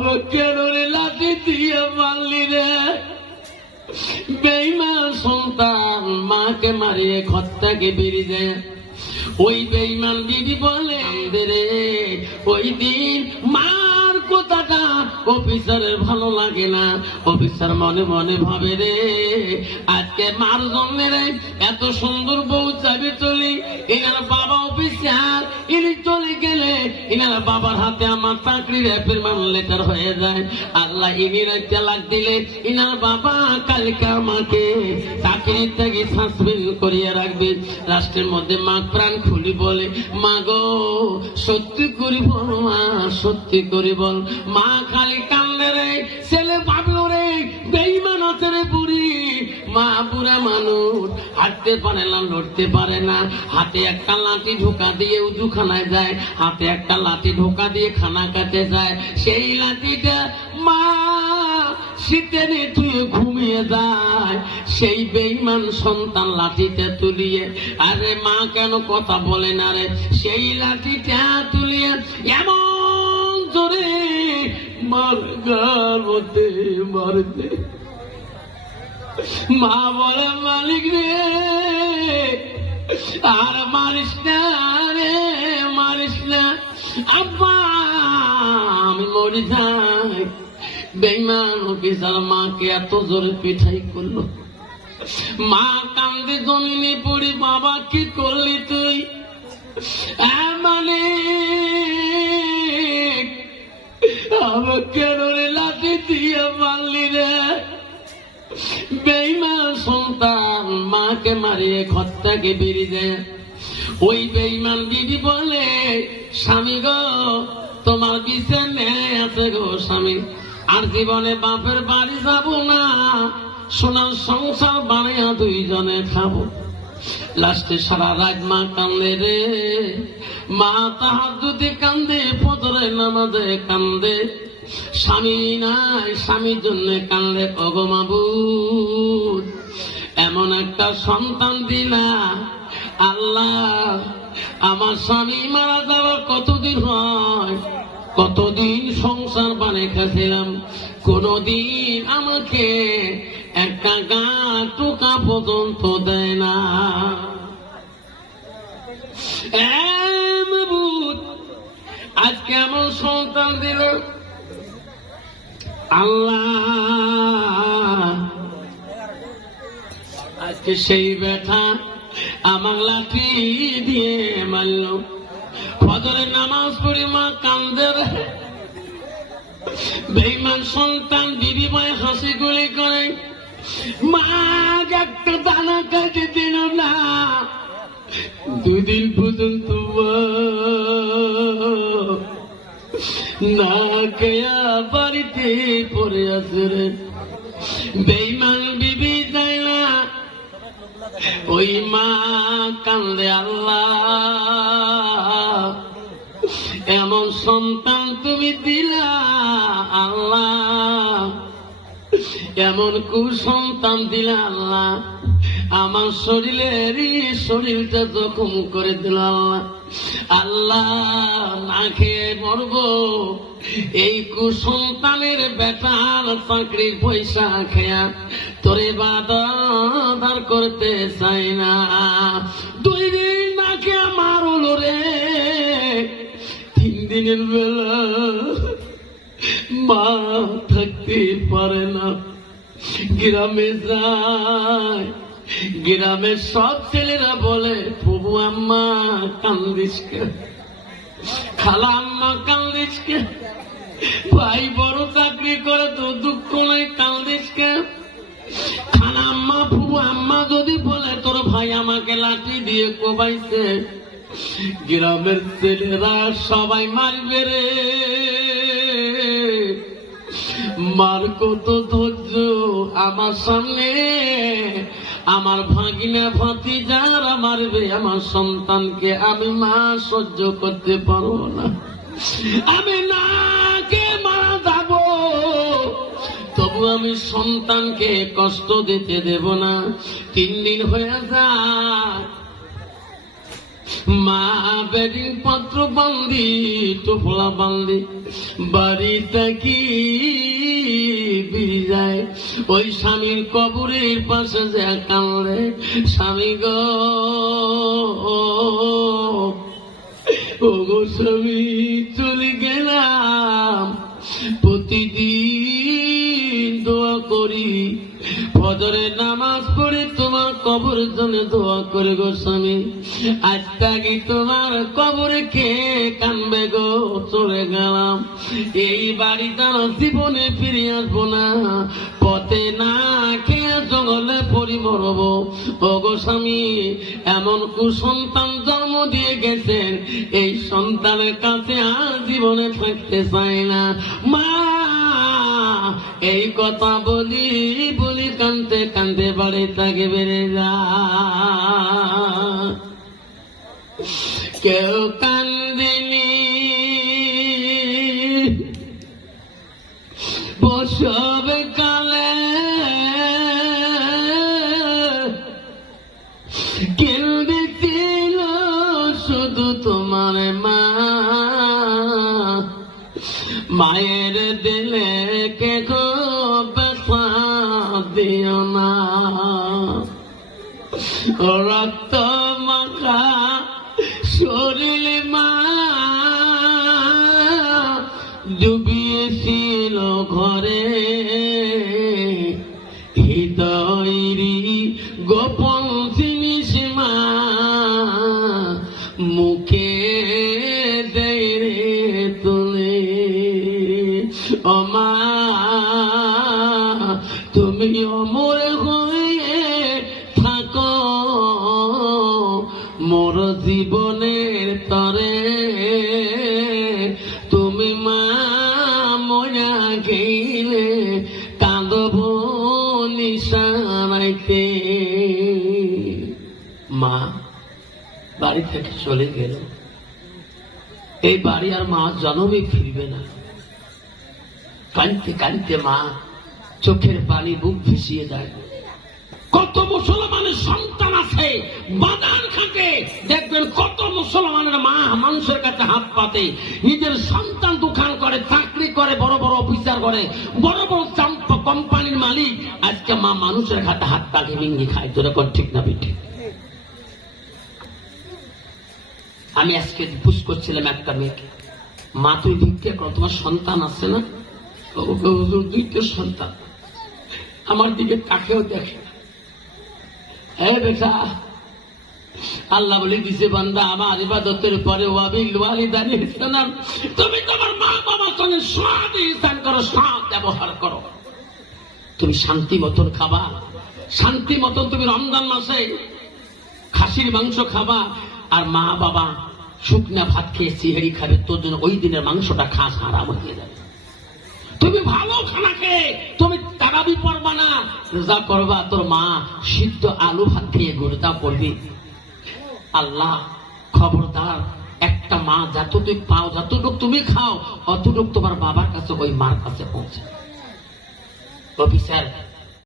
আমার কেন রে লাঠি দিয়ে মারলি রে? বেঈমান সন্তান মাকে মারিয়ে ঘর থেকে বেরিয়ে যায়। ওই বেঈমান বিবি বলে রে, ওই দিন মার কথাটা অফিসারের ভালো লাগে না। অফিসার মনে মনে ভাবে রে, আজকে মার জন্য রে এত সুন্দর বউ চাবি চলি, এনার বাবা অফিসার, ইনি চলে গেলে এনার বাবার হাতে আমার চাকরির অ্যাপয়েন্টমেন্ট লেটার হয়ে যায়। আল্লাহ ইনিরা তালাক দিলে এনার বাবা কালকে আমাকে চাকরি থেকে সাসপেন্ড করিয়ে রাখবে। রাষ্ট্রের মধ্যে মা প্রাণ খুলি বলে, মা গো সত্যি করি বল, মা সত্যি করি বল। মা খালি কান্দে রে, ছেলে ভাবলো রে বেঈমান আছে রে বুড়ি। মা বুড়া মানুষ, হাঁটতে পারে না, লড়তে পারে না। হাতে একটা লাঠি ঢোকা দিয়ে উজুখানায় যায়, হাতে একটা লাঠি ঢোকা দিয়ে খানা কাটে যায়। সেই লাঠিটা মা শীতের তুই ঘুমিয়ে যায়, সেই বেঈমান সন্তান লাঠিটা তুলিয়ে, আরে মা কেন কথা বলে না রে, সেই লাঠিটা তুলিয়ে এমন জোরে মার গার মধ্যে মারতে। মা বলে, মালিক রে আর মারিস না রে, মারিস না, আব্বা আমি মরে যাই। বেঈমান অফিসার মাকে এত জোরে পিঠাই করলো, মা কান্দে জমিনে পড়ি, বাবা কি করলি তুই? মালিক আমার কেন রে লাঠি দিয়ে মারলি রে? বেঈমান সন্তান মাকে মারিয়ে ঘর থেকে বেরিয়ে যায়। ওই বেঈমান বিবি বলে, স্বামী গো তোমার বিচার ন্যায় আছে গো স্বামী, আর জীবনে বাপের বাড়ি যাব না, সোনার সংসার বানিয়ে দুইজনে খাবো। লাস্টে সারা রাত মা কান্দে রে, মা তাহাজ্জুদে কান্দে, ফজরে নামাজে কান্দে, স্বামী নাই স্বামীর জন্য কান্দে। ওগো মাবুদ এমন একটা সন্তান দিলা আল্লাহ, আমার স্বামী মারা যাওয়ার কতদিন হয়, কতদিন সংসার বানিয়ে খেয়েছিলাম, কোনদিন আমাকে একটা গা টোকা পর্যন্ত দেয় না। আজকে এমন সন্তান দিল আল্লাহ, আজকে সেই ব্যথা আমার লাঠি দিয়ে মারল। ফজরের নামাজ পড়ি মা কান্দে, বেঈমান সন্তান বিবি মায় হাসি গুলি করে, মা একটা দানা কাটে দিল না, 2 দিন পর্যন্ত না খেয়া বাড়িতে পড়ে আছে রে। বেঈমান বিবি যায় না, ওই মা কান্দে আল্লাহ এমন সন্তান তুমি দিলা আল্লাহ, এমন কুসন্তান দিলা আল্লাহ, আমার শরীরটা জখম করে দিল আল্লাহ। আল্লাহ না খেয়ে মরবো, এই কুসন্তানের বেটার চাকরির পয়সা খেয়া তোরে বাদার করতে চাই না। 2 দিন না খেয়ে আমার হলো রে, 3 দিনের বেলা মা থাকতে পারে না, গ্রামে যায়। গ্রামের সব ছেলেরা বলে, প্রভু আম্মা কান্দিস কে, খালা আম্মা কান্দিস কে, ভাই বড় চাকরি করে তো দুঃখ নাই কান্দিস কে। খালা আম্মা প্রভু আম্মা যদি বলে তোর ভাই আমাকে লাঠি দিয়ে কোবাইছে, গ্রামের ছেলেরা সবাই মারবে রে। মার কত ধৈর্য আমার সামনে, আমার ভাগিনা ভাতিজারা মারবে আমার সন্তানকে, আমি মা সহ্য করতে পারবো না, আমি না কে মারা যাব, তবু আমি সন্তানকে কষ্ট দিতে দেব না। 3 দিন হয়ে যায়, মা বেডিং পত্র বান্ধি টোপলা বান্ধি বাড়িটা কি যায় ওই স্বামীর কবরের পাশে যে কান্দে, স্বামী গো ও গো স্বামী চলে গেলাম, প্রতিদিন দোয়া করি, ফজরের নামাজ পড়ে তোমার কবরের জন্য দোয়া করে গো স্বামী, আজটা কি তোমার কবরে কে কানবে গো, চলে গেলাম, এই বাড়িটা জীবনে ফিরে আসবো না, পথে না খেয়ে জঙ্গলে পরি মরব। ও গো স্বামী এমন কুসন্তান জন্ম দিয়ে গেছেন, এই সন্তানের কাছে আর জীবনে থাকতে চায় না। মা এই কথা বলি বলি কানতে কানতে বাড়ি তাকে বেড়ে যা, কেউ কান্দিনি বসবে কালে, কেন্দ্রেছিল শুধু তোমার মা, মায়ের দিলে কে গো ব্যথা দিও না, রক্ত মাখা শরীর মা ডুবিয়েছিল ঘরে, হৃদয়েরই গোপন জিনিস মা মুখে দেয় রে তুলে। ও মা তুমি অমর হয়ে থাকো মোর জীবনের তরে, তুমি মা মরা গেলে কাঁদব নিশানাইতে। মা বাড়ি থেকে চলে গেল, এই বাড়ি আর মা জন্মে ফিরবে না। কাঁদতে কাঁদতে মা চোখের পানি বুক ভিজিয়ে যায়। কত মুসলমানের সন্তান আছে বাজার ঘাটে, দেখবেন কত মুসলমানের মা মানুষের কাছে হাত পাতে, নিজের সন্তান দোকান করে, চাকরি করে, বড় বড় অফিসার করে, বড় বড় কোম্পানির মালিক, আজকে মা মানুষের হাতে হাত পাকে মিঙ্গি খায়। তোরা কোন ঠিক না বেঠিক? আমি আজকে পুষ করছিলাম একটা মেয়েকে, মা তুই ভিক্ষে কর, তোমার সন্তান আছে না? দুইটা সন্তান, আমার দিকে তাকেও দেখে না। হে বেটা, আল্লাহ বলে দিছে বান্দা আমার ইবাদতের পরে ওয়াবিল ওয়ালিদাইনি ইহসানান, তুমি তোমার মা বাবার সঙ্গে সৎ ইহসান করো, সৎ ব্যবহার করো। তুমি শান্তি মতন খাবা, শান্তি মতন তুমি রমজান মাসে খাসির মাংস খাবা, আর মা বাবা শুকনা ভাত খেয়ে সিহারি খাবে, তোর জন্য ওই দিনের মাংসটা খাস হারাম হয়ে যাবে। তুমি ভালো খানা খেয়ে তুমি তারাবি পড়বা না, রোজা করবা, তোর মা সিদ্ধ আলু ভাত খেয়ে গোরদা পড়বি। আল্লাহ খবরদার, একটা মা যতটুক পাও, যতটুক তুমি খাও, অতটুক তোমার বাবার কাছে ওই মার কাছে পৌঁছে। অফিসার